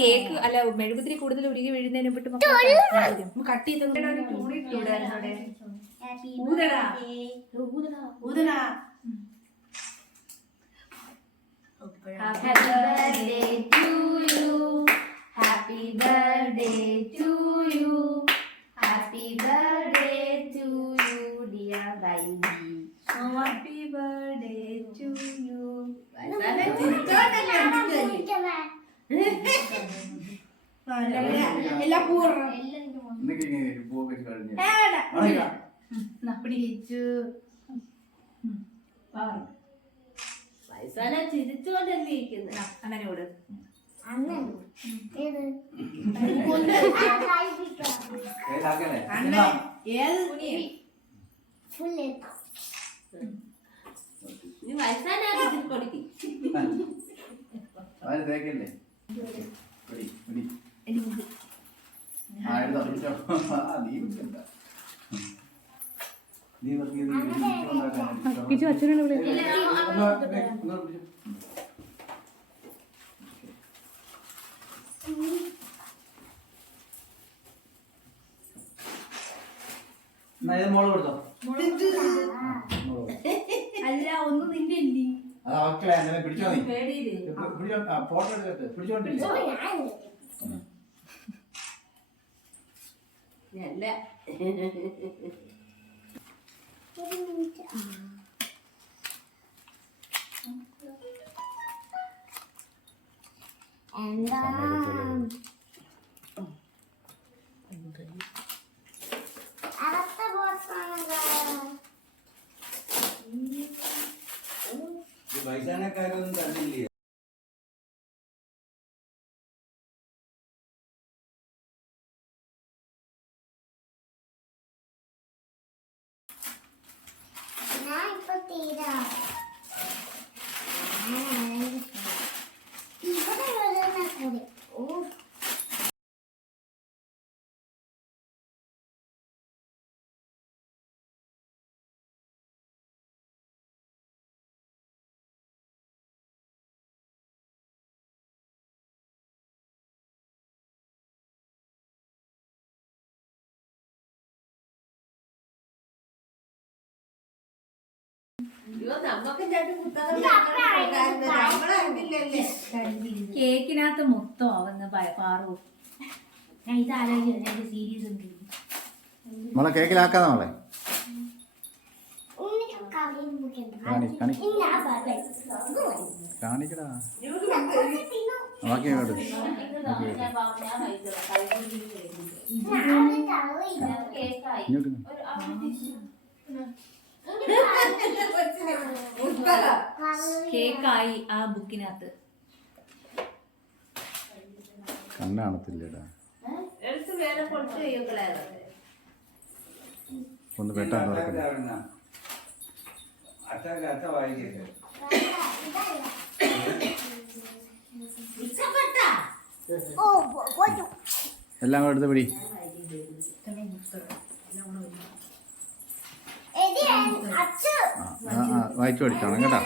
Cake അല്ല മെഴുകുതിരി കൂടുതൽ ഉരുകി വീഴുന്നതിന് വിട്ട് കട്ട് ചെയ്ത് Happy birthday to you. Happy birthday to you, dear baby. Happy birthday to you. എല്ലാ പിടിച്ചു വയസ്സാന ചിരിച്ചുകൊണ്ടല്ലേ ഇരിക്കുന്നത്. അണ്ണനോട് നീ വയസ്സാന കൊടുക്കും. മോള് കൊടുത്തോ അല്ല ഒന്നും നിന്റെ ഇല്ലേ മക്കളെ അങ്ങനെ പിടിച്ചോ നീ ഫോട്ടോ എടുത്തിട്ട് പിടിച്ചോണ്ടില്ല അല്ല എന്താ അടുത്ത വയസ്സാനക്കാരൊന്നും തന്നില്ലേ കേക്കിനകത്ത് മൊത്തം ആവുന്ന പാറു. ഞാൻ ഇത് ആലോചിച്ചു സീരിയസ് ഉണ്ട്. മോളെ കേക്കിലാക്കാ നമ്മളെ കാണിക്കടാ ബാക്കി ഇങ്ങോട്ട് കേക്കായി ആ ബുക്കിനകത്ത് കണ്ണാണത്തില്ലടാ ഒന്ന് പെട്ടെന്ന് തുറക്കട്ടെ എല്ലാം കൂടെ എടുത്ത് പിടി വായിച്ചു പഠിച്ചോണം കേട്ടോ.